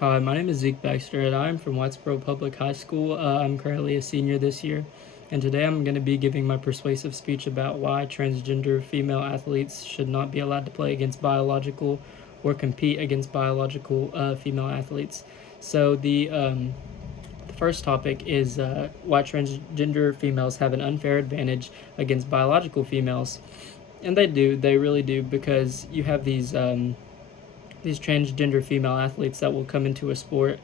Hi, my name is Zeke Baxter, and I'm from Whitesboro Public High School. I'm currently a senior this year, and today I'm going to be giving my persuasive speech about why transgender female athletes should not be allowed to play against biological or compete against biological female athletes. So, the first topic is why transgender females have an unfair advantage against biological females. And they really do, because you have these transgender female athletes that will come into a sport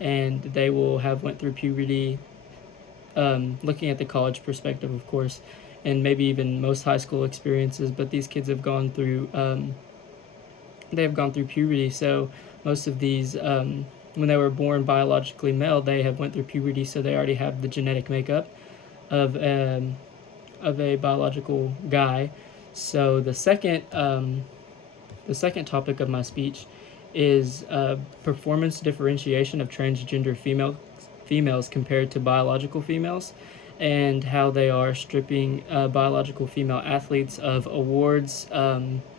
and they will have went through puberty, looking at the college perspective, of course, and maybe even most high school experiences. But these kids have gone through they have gone through puberty. So most of these, when they were born biologically male, they have went through puberty, so they already have the genetic makeup of of a biological guy. So the second topic of my speech is performance differentiation of transgender females compared to biological females, and how they are stripping biological female athletes of awards,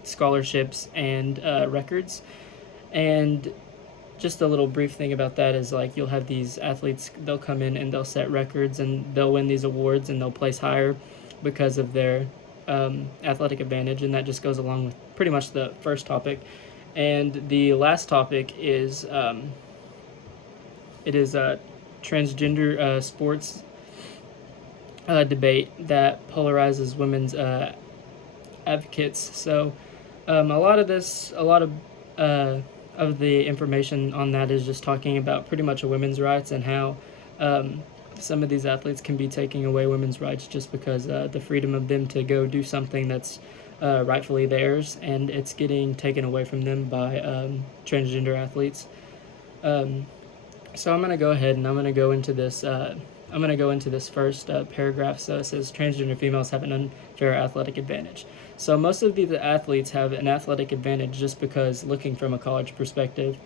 scholarships, and records. And just a little brief thing about that is, like, you'll have these athletes, they'll come in and they'll set records and they'll win these awards and they'll place higher because of their athletic advantage, and that just goes along with pretty much the first topic. And the last topic is it is a transgender sports debate that polarizes women's advocates. So a lot of the information on that is just talking about pretty much women's rights, and how some of these athletes can be taking away women's rights just because the freedom of them to go do something that's rightfully theirs, and it's getting taken away from them by transgender athletes. Um, so I'm going to go ahead and I'm going to go into this. I'm going to go into this first paragraph. So it says transgender females have an unfair athletic advantage. So most of these athletes have an athletic advantage just because, looking from a college perspective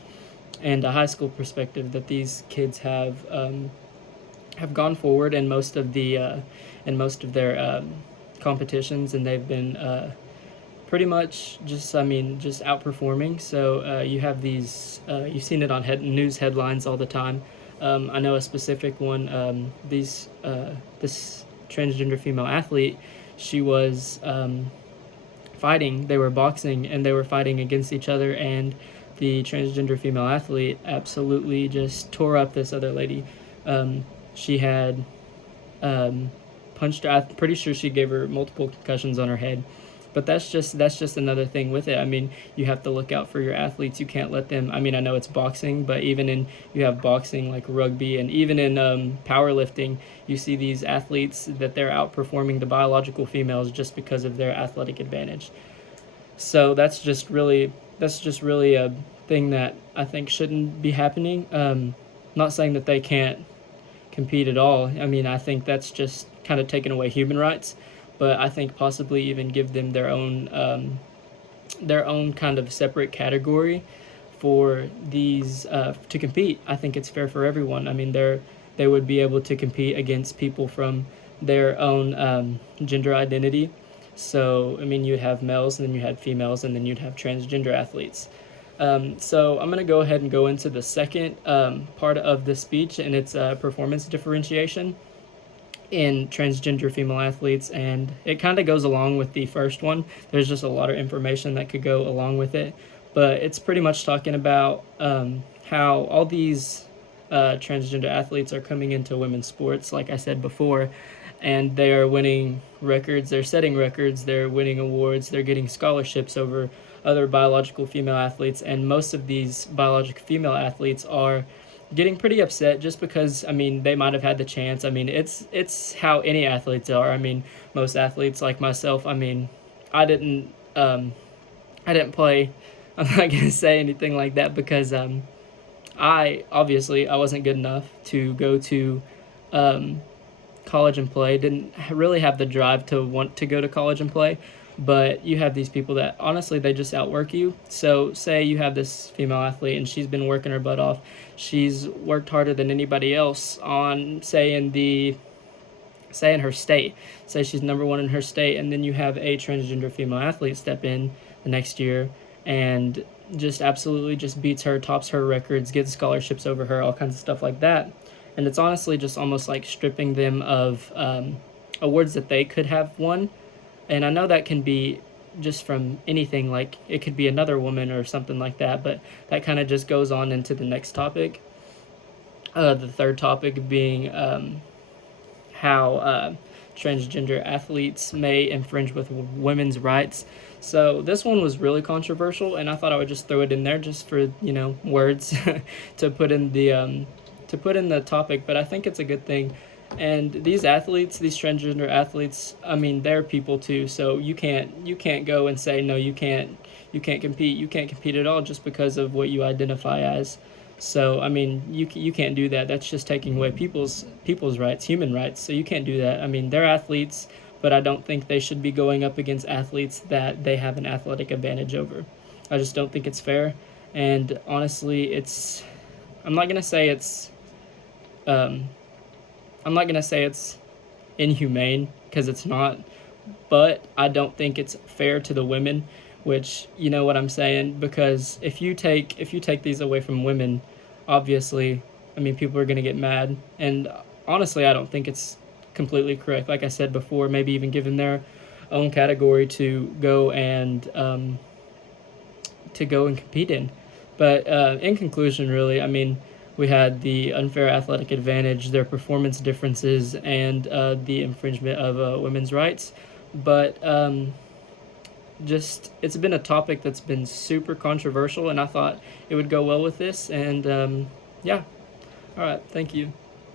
and a high school perspective, that these kids have gone forward in most of their competitions, and they've been pretty much just outperforming. So you have these, you've seen it on news headlines all the time. I know a specific one. This transgender female athlete, she was fighting. They were boxing and they were fighting against each other, and the transgender female athlete absolutely just tore up this other lady. She had punched her. I'm pretty sure she gave her multiple concussions on her head. But that's just another thing with it. I mean, you have to look out for your athletes. You can't let them. I mean, I know it's boxing, but you have boxing like rugby, and even in powerlifting, you see these athletes that they're outperforming the biological females just because of their athletic advantage. So that's just really a thing that I think shouldn't be happening. Not saying that they can't compete at all. I mean, I think that's just kind of taking away human rights, but I think possibly even give them their own kind of separate category for these to compete. I think it's fair for everyone. I mean, they would be able to compete against people from their own gender identity. So I mean, you'd have males, and then you had females, and then you'd have transgender athletes. So I'm going to go ahead and go into the second part of the speech, and it's performance differentiation in transgender female athletes, and it kind of goes along with the first one. There's just a lot of information that could go along with it, but it's pretty much talking about how all these transgender athletes are coming into women's sports, like I said before, and they are winning records, they're setting records, they're winning awards, they're getting scholarships over other biological female athletes, and most of these biological female athletes are getting pretty upset just because, I mean, they might have had the chance. I mean, it's how any athletes are. I mean, most athletes like myself, I mean, I didn't I didn't play. I'm not gonna say anything like that because I wasn't good enough to go to um, college and play. Didn't really have the drive to want to go to college and play. But you have these people that honestly they just outwork you. So say you have this female athlete and she's been working her butt off. She's worked harder than anybody else on say in her state. Say she's number one in her state, and then you have a transgender female athlete step in the next year and just absolutely just beats her, tops her records, gets scholarships over her, all kinds of stuff like that. And it's honestly just almost like stripping them of awards that they could have won. And I know that can be just from anything, like it could be another woman or something like that, but that kind of just goes on into the next topic. The third topic being how transgender athletes may infringe with women's rights. So this one was really controversial, and I thought I would just throw it in there just for words to put in the topic. But I think it's a good thing. And these athletes, these transgender athletes, I mean, they're people too. So you can't go and say no, you can't compete. You can't compete at all just because of what you identify as. So I mean, you can't do that. That's just taking away people's rights, human rights. So you can't do that. I mean, they're athletes, but I don't think they should be going up against athletes that they have an athletic advantage over. I just don't think it's fair. And honestly, I'm not gonna say it's um, I'm not gonna say it's inhumane because it's not, but I don't think it's fair to the women, which you know what I'm saying, because if you take these away from women, obviously, I mean people are going to get mad, and honestly I don't think it's completely correct. Like I said before, maybe even given their own category to go and compete in. But in conclusion, really, I mean, we had the unfair athletic advantage, their performance differences, and the infringement of women's rights. But just it's been a topic that's been super controversial, and I thought it would go well with this. And yeah, all right, thank you.